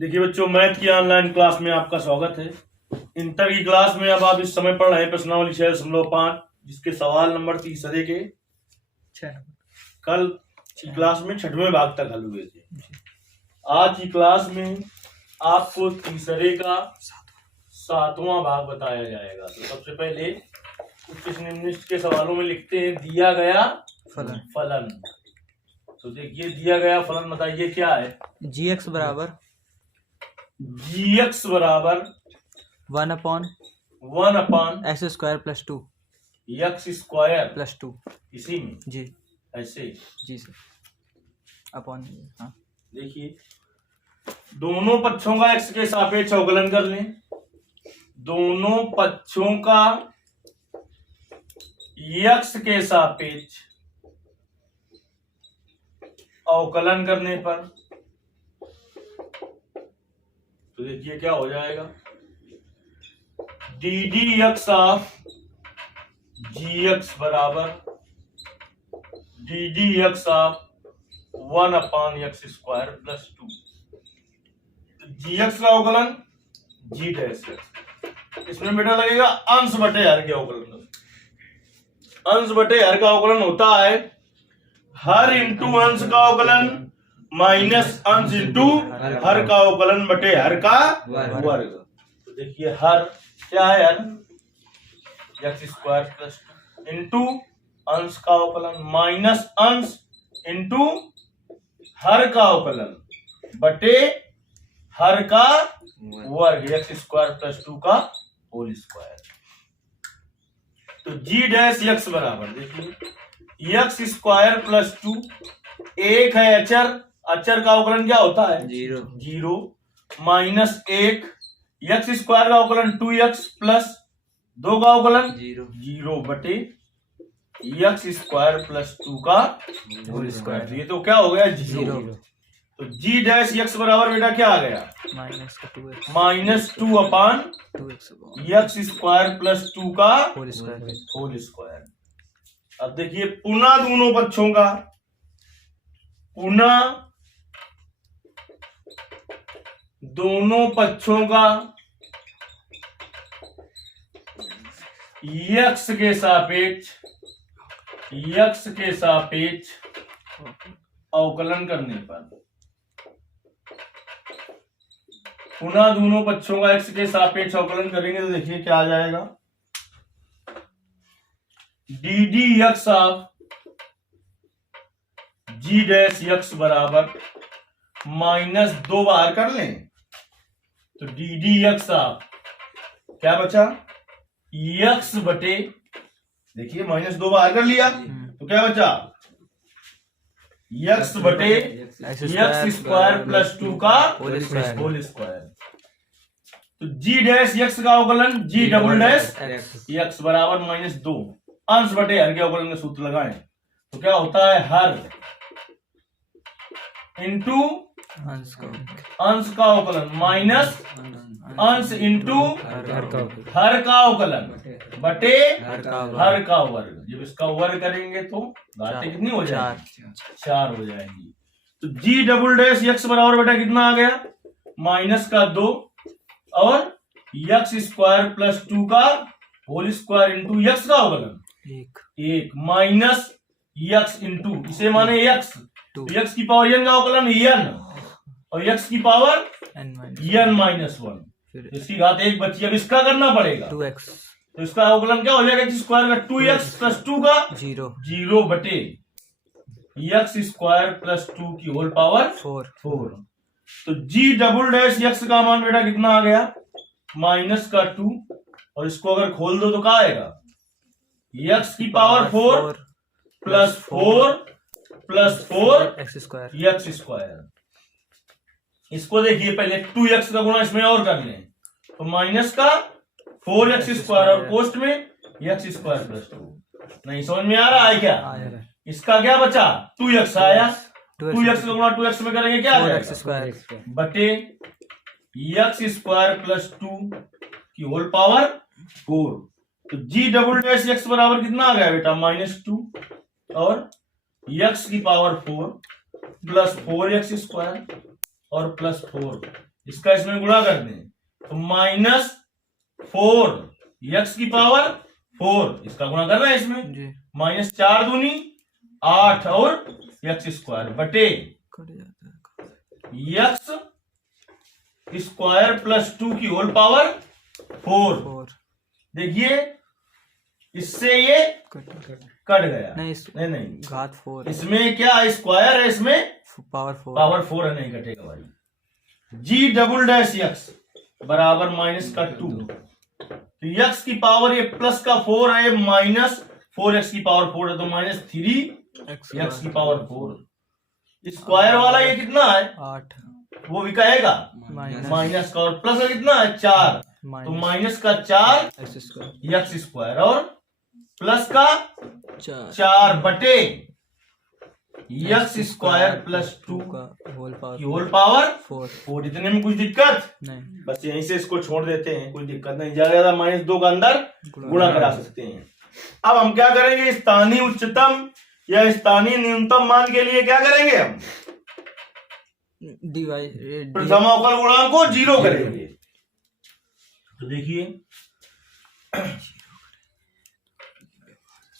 देखिए बच्चों, मैथ की ऑनलाइन क्लास में आपका स्वागत है। इंटर की क्लास में अब आप इस समय पढ़ रहे हैं प्रश्नावली 6.5, जिसके सवाल नंबर तीसरे के कल की क्लास में 6वें भाग तक हल हुए थे। आज की क्लास में आपको तीसरे का 7वां भाग बताया जाएगा। तो सबसे पहले कुछ निम्नलिखित के सवालों में लिखते हैं दिया गया फलन। तो देखिए, दिया गया फलन बताइए क्या है। gx बराबर gx बराबर 1/(1/) x square plus 2 x square plus 2 इसी में जी ऐसे। जी सर अपॉन। हाँ, देखिए, दोनों पक्षों का x के सापेक्ष अवकलन कर लें। दोनों पक्षों का x के सापेक्ष अवकलन करने पर तो देखिए क्या हो जाएगा। D d x of g x बराबर d d x of 1/x square plus 2। G x का अवकलन जी डैश एक्स, इसमें बेटा लगेगा अंश बटे हर के अवकलन। अंश बटे हर का अवकलन होता है हर इंटू अंश का अवकलन माइनस अंश इंटू हर का अवकलन बटे हर का वर्ग। तो देखिए, हर क्या है, हर एक्स स्क्वायर प्लस 2 इंटू अंश का अवकलन माइनस अंश इंटू हर का अवकलन बटे हर का वर्ग, एक्स स्क्वायर प्लस 2 का होल स्क्वायर। तो जी डैश एक्स बराबर देखिए एक्स स्क्वायर प्लस 2, एक है अचर, अचर का अवकलन क्या होता है जीरो माइनस 1 एक्स स्क्वायर का अवकलन 2x प्लस 2 का अवकलन जीरो बटे एक्स स्क्वायर प्लस 2 का होल स्क्वायर। ये तो क्या हो गया जीरो। तो जी डैश एक्स बराबर बेटा क्या आ गया माइनस 2/2 एक्स स्क्वायर प्लस 2 का होल स्क्वायर। अब देखिए, पुनः दोनों पक्षों का x के सापेक्ष अवकलन करने पर, पुनः दोनों पक्षों का x के सापेक्ष अवकलन करेंगे तो देखिए क्या आ जाएगा। D d x of g dash x बराबर माइनस 2 बाहर कर लें तो डी डी एक्स ऑफ क्या बचा एक्स बटे, देखिए माइनस 2 बाहर कर लिया तो क्या बचा एक्स बटे एक्स स्क्वायर प्लस 2 का होल स्क्वायर। तो जी डैश एक्स का अवकलन जी डबल डैश एक्स बराबर माइनस 2 अंश बटे हर के अवकलन का सूत्र लगाएं तो क्या होता है हर इंटू अंश का अवकलन माइनस अंश इंटू हर का अवकलन बटे हर का वर्ग। जब इसका वर्ग करेंगे तो घातें कितनी हो जाएगी 4 हो जाएंगी। तो जी डबल डैश एक्स बराबर बेटा कितना आ गया माइनस का 2 और एक्स स्क्वायर प्लस 2 का होल स्क्वायर इंटू एक्स का अवकलन एक माइनस एक्स इंटू इसे माने एक्स, तो एक्स की पावर एन का अवकलन एन और एक्स की पावर एन माइनस 1, इसकी घात 1 बची। अब इसका करना पड़ेगा 2x, तो इसका अवकलन क्या हो जाएगा एक्स स्क्वायर का 2x प्लस 2 का जीरो बटे एक्स स्क्वायर प्लस 2 की होल पावर 4। तो जी डबल डैश एक्स का मान बेटा कितना आ गया माइनस का 2 और इसको अगर खोल दो तो क्या आएगा एक्स की power 4 plus 4 plus 4 x square. इसको देखिए पहले 2x का गुणा इसमें और कर लें तो माइनस का 4x स्क्वायर और कोष्ट में एक्स स्क्वायर प्लस 2। नहीं समझ में आ रहा है क्या? इसका क्या बचा 2x आया, 2x का गुणा 2x में करेंगे क्या स्क्वायर बटे एक्स स्क्वायर प्लस 2 की होल पावर 4। तो जी डबल डैश एक्स बराबर कितना आ गया बेटा माइनस 2 और एक्स की पावर 4 प्लस 4x स्क्वायर और प्लस 4 इसका इसमें गुणा कर दें तो -4 x की पावर 4, इसका गुणा कर रहे हैं इसमें, जी -4 दूनी 8 और x स्क्वायर बटे कट जाता है। x स्क्वायर प्लस 2 की होल पावर 4। 4 देखिए इससे ये कट कट गया, नहीं नहीं घात 4 इसमें क्या स्क्वायर है, इसमें पावर 4 पावर 4 है, नहीं कटेगा भाई। g डबल डैश x बराबर -2, तो x की पावर ये प्लस का 4 है, -4x की पावर 4 है, तो -3x की पावर 4। स्क्वायर वाला ये कितना है 8 वो भी कहेगा माइनस का, और प्लस का कितना है 4, तो माइनस का 4 एक्स स्क्वायर x स्क्वायर और प्लस का 4 4 बटे x स्क्वायर प्लस 2 का होल की पावर होल पावर 4 4। इतने में कुछ दिक्कत, नहीं बस यहीं से इसको छोड़ देते हैं, कोई दिक्कत नहीं, ज्यादा -2 का अंदर गुणा करा सकते हैं। अब हम क्या करेंगे, स्थानीय उच्चतम या स्थानीय न्यूनतम मान के लिए क्या करेंगे, हम डिवाइड प्रथम अवकल गुणांक को 0 करेंगे। तो देखिए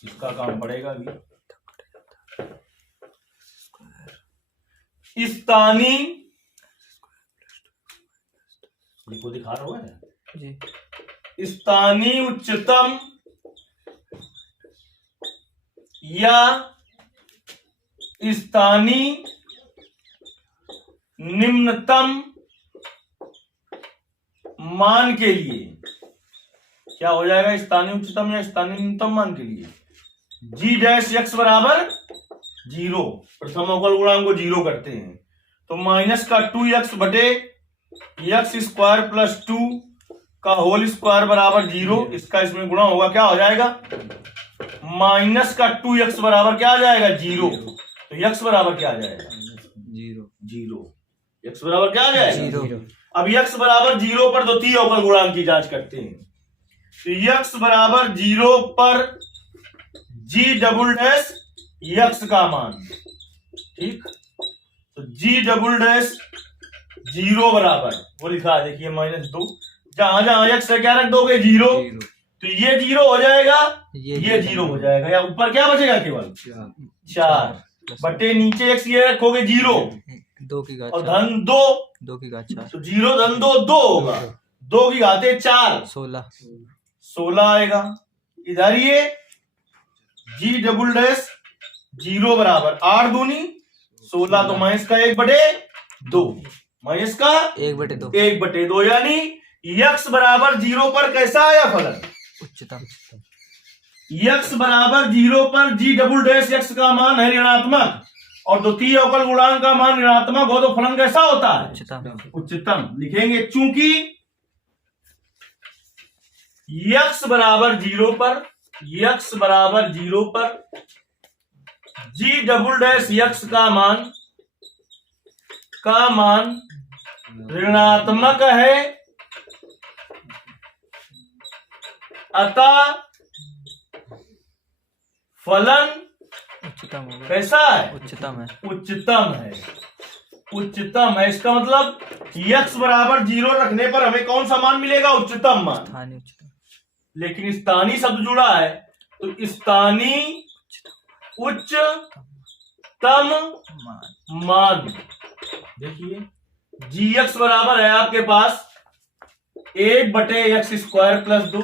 इसका काम पड़ेगा अभी, स्थानीय को दिखा रहा है जी स्थानीय उच्चतम या स्थानीय निम्नतम मान के लिए क्या हो जाएगा, स्थानीय उच्चतम या स्थानीय निम्नतम मान के लिए g डैश x बराबर 0, प्रथम अवकल गुणांक को 0 करते हैं, तो माइनस का 2x बटे x स्क्वायर प्लस 2 का होल स्क्वायर बराबर 0, इसका इसमें गुणा होगा, क्या हो जाएगा माइनस का 2x बराबर क्या आ जाएगा 0, तो x बराबर क्या आ जाएगा 0, x बराबर क्या आ जाएगा 0 अब x बराबर 0 पर द्वितीय अवकल गुणांक की जांच करते हैं, तो x बराबर 0 पर g डबल डैश x का मान, ठीक, तो g डबल डैश 0 बराबर वो लिखा है देखिए -2, जहां जहां x है क्या रख दोगे 0, तो ये 0 हो जाएगा, ये 0 हो जाएगा, या ऊपर क्या बचेगा केवल 4 बटे नीचे x ये रखोगे 0 2 की घात और 4 धन 2, 2 की घात 4 तो 0 धन 2 2 होगा, 2 की घाते 4 16 आएगा। इधर ये g डबल डैश 0 बराबर 8 दूनी 16, तो माइनस का 1/2, माइनस का 1/2 1/2, यानी x बराबर 0 पर कैसा आया फलन, उच्चतम x बराबर 0 पर g डबल डैश x का मान है ऋणात्मक और द्वितीय अवकल गुणांक का मान ऋणात्मक हो, तो फलन कैसा होता है उच्चतम लिखेंगे, चूंकि x बराबर 0 पर g डबल डैश x का मान ऋणात्मक है, अतः फलन उच्चतम होगा, कैसा है उच्चतम है उच्चतम है। इसका मतलब x बराबर 0 रखने पर हमें कौन सा मान मिलेगा, उच्चतम मान, स्थानीय उच्चतम, लेकिन स्थानीय शब्द जुड़ा है, तो स्थानीय उच्चतम मान, देखिए gx बराबर है आपके पास 1/x स्क्वायर प्लस 2,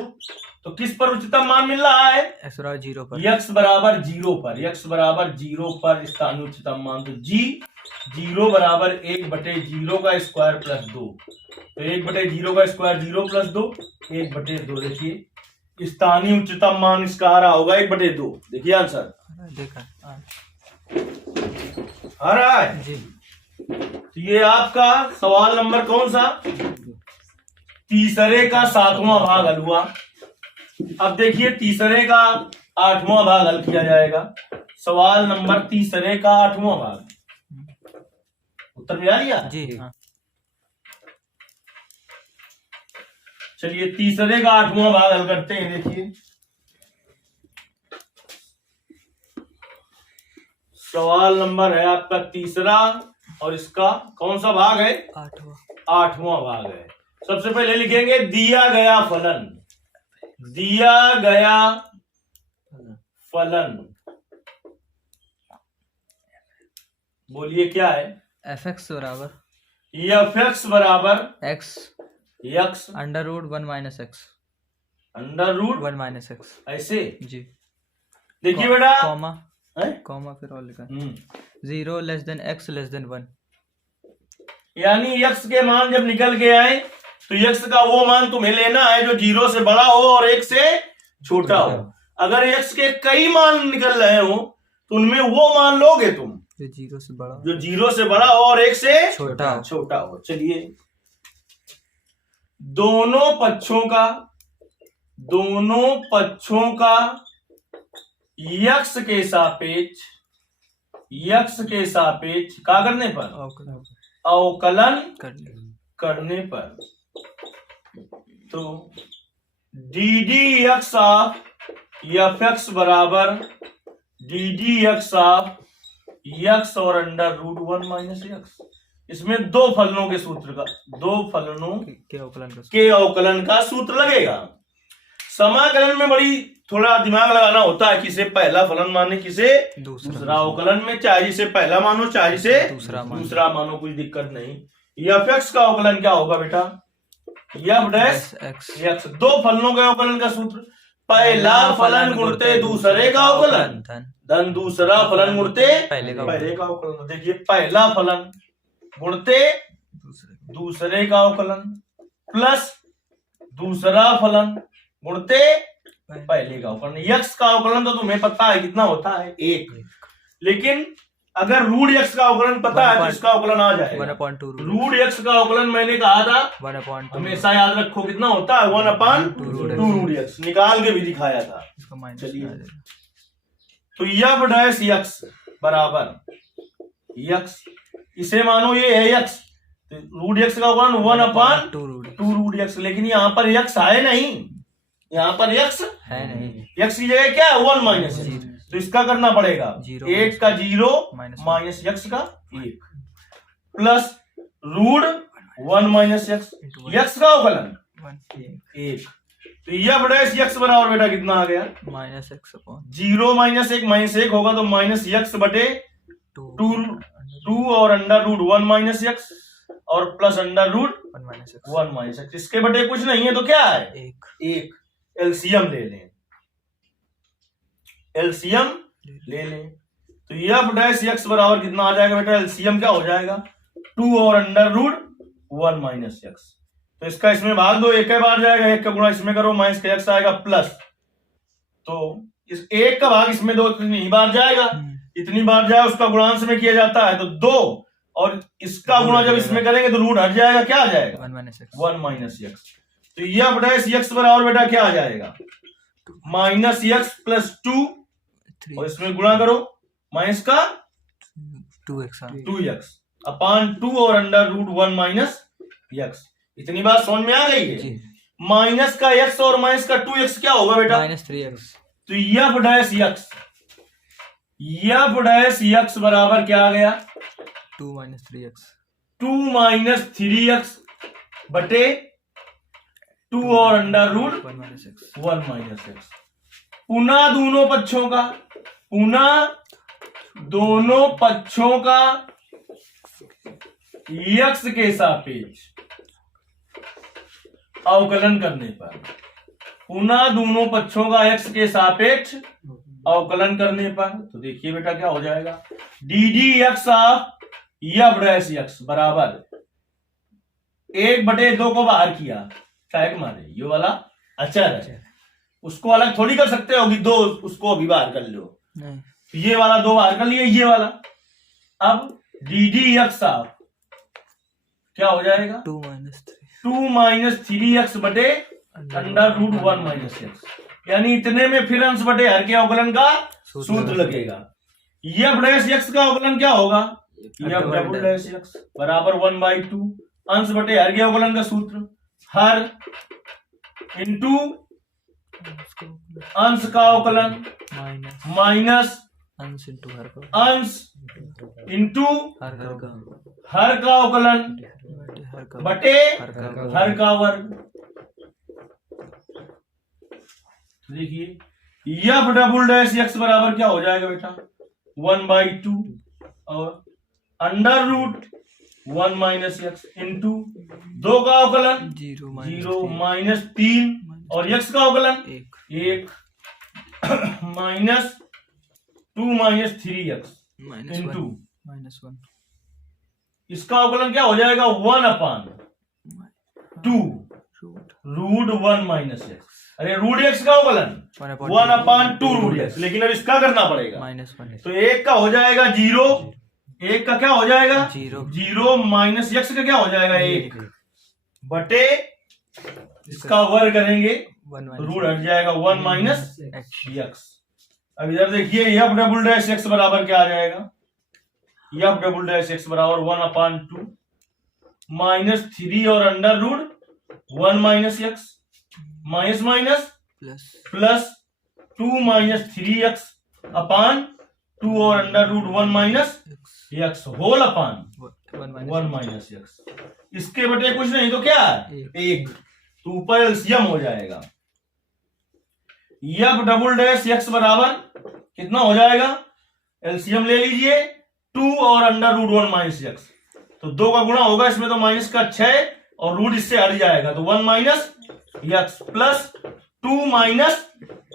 तो किस पर उच्चतम मान मिल रहा है, x बराबर 0 पर, x बराबर 0 पर स्थानीय उच्चतम मान, तो g 0 बराबर 1/0 का स्क्वायर प्लस 2, तो 1/0 का स्क्वायर 0 प्लस 2 1/2, देखिए स्थानीय उच्चतम मान इसका आ रहा होगा 1/2, देखिए आंसर देखा आ रहा है जी। तो ये आपका सवाल नंबर कौन सा, तीसरे का 7वां भाग हल हुआ। अब देखिए तीसरे का 8वां भाग हल किया जाएगा, सवाल नंबर तीसरे का 8वां भाग, उत्तर मिला लिया जी हाँ। चलिए तीसरे का 8वां भाग हल करते हैं। देखिए सवाल नंबर है आपका तीसरा और इसका कौन सा भाग है? 8वां भाग है। सबसे पहले लिखेंगे दिया गया फलन, दिया गया फलन, बोलिए क्या है? fx बराबर fx बराबर x x under root 1 minus x, under root 1 minus x ऐसे। जी। देखिए बेटा, कॉमा हैं? कॉमा फिर और लिखा 0 less than x less than 1, यानी x के मान जब निकल के आए तो x का वो मान तुम्हें लेना है जो 0 से बड़ा हो और 1 से छोटा हो। अगर x के कई मान निकल रहे हो तो उनमें वो मान लोगे तुम जो 0 से बड़ा जो 0 से बड़ा हो और 1 से छोटा हो। छोटा हो। चलिए, दोनों पक्षों का x के सापेक्ष क्या करने पर? अवकलन करने पर। तो ddx ऑफ fx बराबर ddx ऑफ x और अंडर रूट 1 माइनस एक्स। इसमें दो फलनों के अवकलन का सूत्र लगेगा। समाकलन में बड़ी थोड़ा दिमाग लगाना होता है, किसे पहला फलन माने किसे दूसरा। अवकलन में चाहे जिसे पहला मानो चाहे जिसे दूसरा मानो, कुछ दिक्कत नहीं। fx का अवकलन क्या होगा बेटा? f dash x। दो फलनों के अवकलन का सूत्र, पहला फलन गुणते दूसरे का अवकलन धन दूसरा फलन गुणते पहले का अवकलन। देखिए, पहला फलन गुणते दूसरे का अवकलन प्लस दूसरा फलन गुणते पहले का अवकलन। x का अवकलन तो तुम्हें पता है कितना होता है? 1। लेकिन अगर रूट x का अवकलन पता है तो इसका अवकलन आ जाएगा 1/2। रूट x का अवकलन मैंने कहा था 1/2, हमेशा याद रखो कितना होता है? 1/2 रूट x। निकाल के भी दिखाया था। चलिए, तो f डैश x बराबर x, इसे मानो ये है x, तो रूट x का अवकलन 1/2 रूट x। लेकिन यहाँ पर x है नहीं, यहाँ पर x है नहीं, x की जगह क्या है? 1 माइनस x। तो इसका करना पड़ेगा 8 का 0 माइनस x का 1 plus root 1 minus x। x का अवकलन 1। तो f डैश x बराबर बेटा कितना आ गया? Minus x upon 0 minus 1 minus 1 होगा तो माइनस x बटे 2 और अंडर रूट 1 माइनस x और plus under root 1 minus x। इसके बटे कुछ नहीं है तो क्या है? 1। एलसीएम ले लें, एलसीएम ले लें। तो f डैश x बराबर कितना आ जाएगा बेटा? एलसीएम क्या हो जाएगा? 2 और अंडर रूट 1 माइनस x। तो इसका इसमें भाग दो, एक बार जाएगा, 1 का गुणा इसमें करो, माइनस का x आएगा प्लस। तो इस 1 का भाग इसमें 2 इतनी बार जाएगा, इतनी बार जाए उसका गुणांश में किया जाता है तो 2, और इसका गुणा जब इसमें करेंगे तो रूट हट जाएगा, क्या आ जाएगा? 1 माइनस एक्स। तो f डैश x बराबर बेटा क्या आ जाएगा? माइनस x प्लस 2 और इसमें गुणा करो, माइनस का 2x अपान 2 और अंडर रूट 1 माइनस x। इतनी बात समझ में आ गई है? माइनस का x और माइनस का 2x क्या होगा बेटा? -3x। तो f डैश x बराबर क्या आ गया? 2 माइनस 3x। 2 माइनस 3x बटे 2 और अंडर रूट 1 माइनस x। पुनः दोनों पक्षों का x के सापेक्ष अवकलन करने पर, पुनः दोनों पक्षों का x के सापेक्ष अवकलन करने पर, तो देखिए बेटा क्या हो जाएगा? ddx of f dash x बराबर 1/2 को बाहर किया, क्या मारे ये वाला अचर है, उसको अलग थोड़ी कर सकते हो कि 2 उसको भी बाहर कर लो, तो ये वाला 2 बाहर कर लिए, ये वाला। अब ddx ऑफ क्या हो जाएगा? 2 माइनस 3x बटे अंडर रूट 1 माइनस एक्स। यानी इतने में फिर अंश बटे हर के अवकलन का सूत्र लगेगा। f डैश x का अवकलन क्या होगा? f डबल डैश x बराबर 1/2 अंश बटे हर के अवकलन का सूत्र, हर इंटू अंश का अवकलन माइनस अंश इंटू हर का अंश इंटू हर का हर का अवकलन हर का बटे हर का हर का वर्ग। तो देखिए एफ डबल डैश एक्स बराबर क्या हो जाएगा बेटा 1/2 और under root 1 minus x into 2 का अवकलन 0 माइनस 3 और एक्स का अवकलन 1 माइनस 2 माइनस 3x इंटू -1 इसका अवकलन क्या हो जाएगा 1/2 रूट 1 माइनस एक्स। अरे रूट एक्स का अवकलन 1/2 रूट एक्स, लेकिन अब इसका करना पड़ेगा -1 तो एक का हो जाएगा 0, एक का क्या हो जाएगा 0 माइनस एक्स का क्या हो जाएगा 1 बटे इसका वर्ग करेंगे रूट हट जाएगा 1 माइनस एक्स। अब इधर देखिए एफ डबल डैश एक्स बराबर क्या आ जाएगा एफ डबल डैश एक्स बराबर 1/2 माइनस 3 और under root 1 minus x minus minus plus 2 minus 3x upon 2 और under root 1 minus x whole upon 1 minus x. इसके बटे कुछ नहीं तो क्या एक, तो ऊपर एलसीएम हो जाएगा एफ डबल डैश एक्स बराबर कितना हो जाएगा एलसीएम ले लीजिए 2 और अंडर रूट 1 माइनस एक्स, तो 2 का गुणा होगा इसमें तो माइनस का 6 और रूट इससे हट जाएगा तो 1 minus x plus 2 minus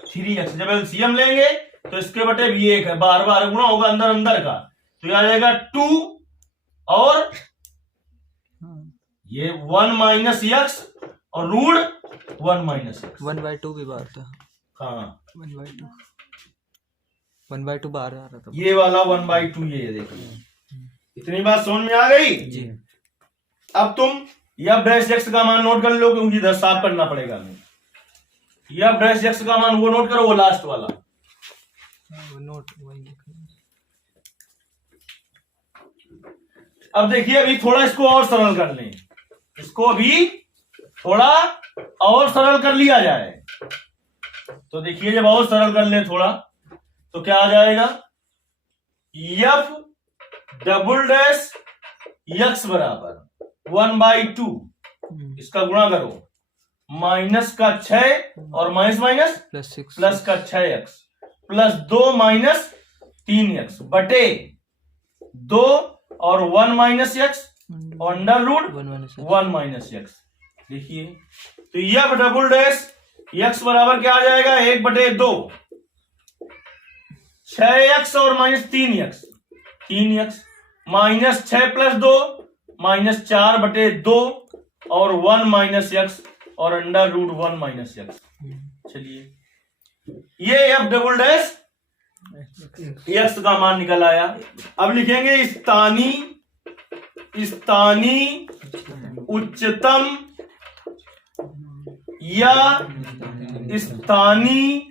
3x। जब एलसीएम लेंगे तो इसके बटे भी 1 है, बार बार गुणा होगा अंदर अंदर का, तो ये आ जाएगा 2 और ये 1 माइनस एक्स और रूट 1 माइनस एक्स 1/2 भी बाहर था। हाँ 1/2 बाहर आ रहा था ये वाला 1/2 ये देखो। इतनी बात समझ में आ गई जी। अब तुम एफ डैश एक्स का मान नोट कर लो क्योंकि इधर साफ करना पड़ेगा हमें। एफ डैश एक्स का मान वो नोट करो वो लास्ट वाला वो नोट वही। अब देखिए अभी थोड़ा इसको और सरल कर लें, इसको अभी थोड़ा और सरल कर लिया जाए। तो देखिए जब और सरल कर लें थोड़ा तो क्या आ जाएगा एफ डबल डैश एक्स बराबर 1/2 इसका गुणा करो माइनस का 6 और माइनस माइनस प्लस का 6x प्लस 2 माइनस 3x बटे 2 और 1 माइनस एक्स और अंडर रूट 1 माइनस एक्स। देखिए तो एफ डबल डैश एक्स बराबर क्या आ जाएगा 1/2 6x और minus 3x minus 6 plus 2 minus 4/2 और 1 माइनस एक्स और अंडर रूट 1 माइनस एक्स। चलिए ये एफ डबल डैश एक्स का मान निकल आया। अब लिखेंगे स्थानी उच्चतम या स्थानी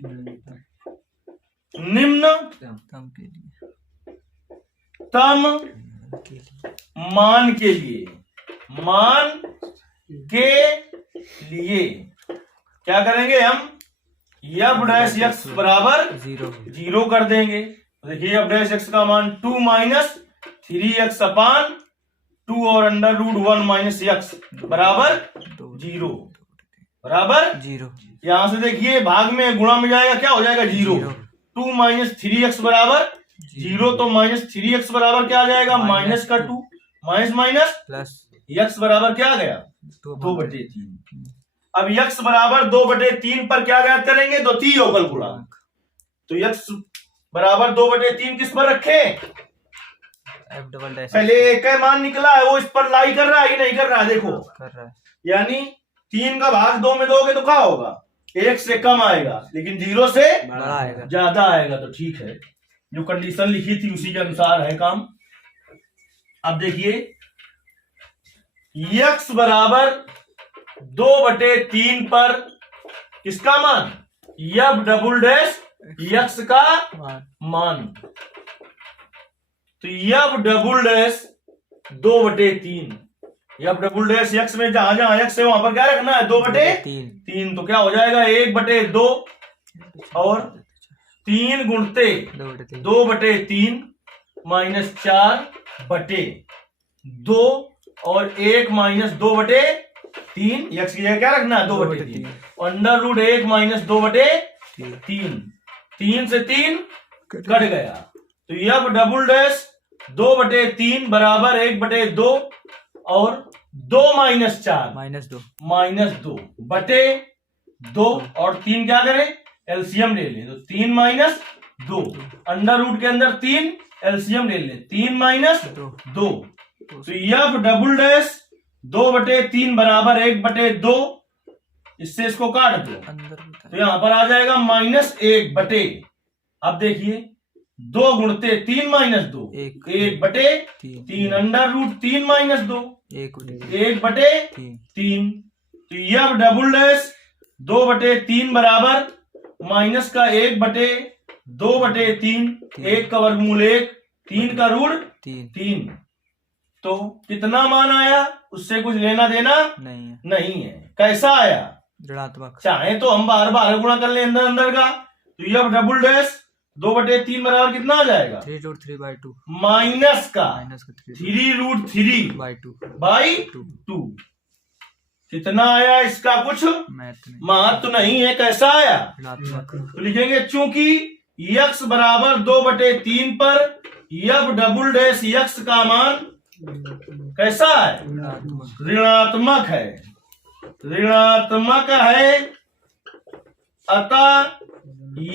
निम्नतम मान के लिए क्या करेंगे हम एफ डैश एक्स बराबर 0 कर देंगे। देखिए एफ डैश एक्स का मान 2 माइनस 3x अपान 2 और अंडर रूट 1 माइनस एक्स बराबर 0 यहां से देखिए भाग में गुणा में जाएगा क्या हो जाएगा 0 2 माइनस 3x बराबर 0 तो माइनस 3x बराबर क्या आ जाएगा माइनस का 2 माइनस माइनस प्लस x बराबर क्या आ गया 2/3। अब x बराबर 2/3 पर क्या ज्ञात करेंगे द्वितीय अवकल गुणांक। तो x बराबर 2/3 किस पर रखे पहले एक मान निकला है वो इस पर लाई कर रहा है कि नहीं कर रहा है देखो कर रहा है, यानी 3 का भाग 2 में दोगे तो क्या होगा 1 से कम आएगा लेकिन 0 से ज्यादा आएगा। तो ठीक है जो कंडीशन लिखी थी उसी के अनुसार है काम। अब देखिए x बराबर 2/3 पर किसका मान एफ डबल डैश एक्स का मान। तो F double dash 2/3 F double dash x में जहां जहां एक्स है वहां पर क्या रखना है 2/3 तो क्या हो जाएगा 1/2 और 3 गुणते 2/3 2/3 माइनस 4/2 और 1 माइनस 2/3, यक्स की जगह क्या रखना है 2/3, अंडर रूट 1 माइनस 2/3, 3 से 3 कट गया, तो यह डबल डैश 2/3 बराबर 1/2 और 2 माइनस 4 -2 बटे 2 और 3 क्या करें एलसीएम ले लें, तो 3 माइनस 2 अंडर रूट के अंदर 3 एलसीएम ले लें, 3 माइनस 2, तो यह डबल डैश 2/3 बराबर 1/2, इससे इसको काट दो तो यहां पर आ जाएगा -1 बटे, अब देखिए 2 गुणते 3 माइनस 2 1/3 अंडर रूट 3 माइनस 2 1/3, तो यह डबल डैश 2/3 बराबर माइनस का 1/2/3, 1 का वर्गमूल 1, 3 का रूट 3, तो कितना मान आया उससे कुछ लेना देना नहीं है। कैसा आया ऋणात्मक, चाहे तो हम बार बार गुणा कर ले अंदर अंदर का, तो यह डबल डैश 2/3 बराबर कितना आ जाएगा 3√3/2 माइनस का 3√3/2, कितना आया इसका कुछ महत्व नहीं है, कैसा आया तो लिखेंगे चूंकि यक्स बराबर 2/3 पर यफ डबल डैश यक्स का मान कैसा है ऋणात्मक है, अतः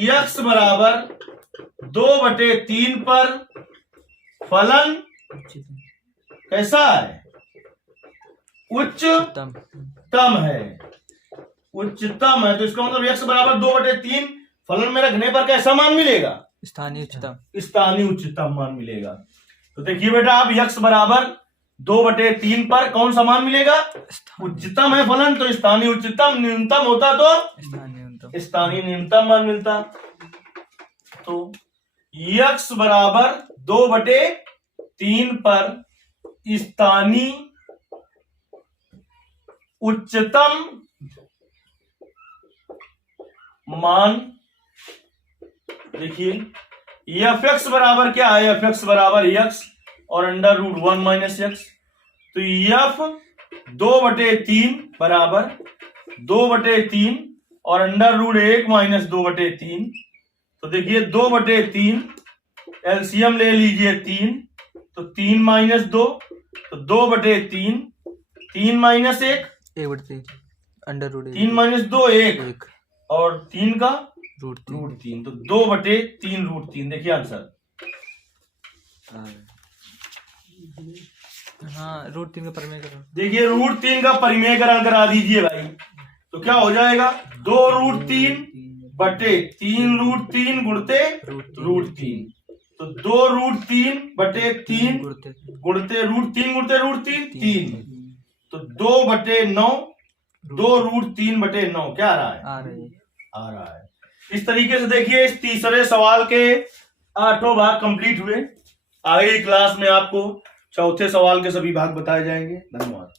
यक्स बराबर 2/3 पर फलन कैसा है उच्चतम है, तो इसका मतलब यक्स बराबर 2/3 फलन में रखने पर कैसा मान मिलेगा स्थानीय उच्चतम मान मिलेगा। तो देखिए बेटा आप यक्स बराबर 2/3 पर कौन सा मान मिलेगा उच्चतम है फलन, तो स्थानीय उच्चतम, न्यूनतम होता तो स्थानीय न्यूनतम मान मिलता, तो यक्स बराबर 2/3 पर स्थानीय उच्चतम मान, देखिए एफ एक्स बराबर क्या है, एफ एक्स बराबर एक्स और अंडर रूट 1 माइनस एक्स, तो एफ 2/3 बराबर 2/3 और अंडर रूट 1 माइनस 2/3, तो देखिए 2/3 एलसीएम ले लीजिए 3, तो 3 माइनस 2, तो 2/3, 3 माइनस 1 अंडर रूट 3 माइनस 2 1 और 3 का रूट 3, तो 2/3√3, देखिए आंसर √3 का परिमेयकरण, देखिए √3 का परिमेयकरण करा दीजिए भाई, तो क्या हो जाएगा 2√3 बटे 3√3 गुणते √3, तो 2√3 बटे 3 गुणते √3 गुणते √3 3, तो 2/9, 2√3/9 क्या आ रहा है। इस तरीके से देखिए इस तीसरे सवाल के 8 भाग कंप्लीट हुए। आगे की क्लास में आपको चौथे सवाल के सभी भाग बताए जाएंगे। धन्यवाद।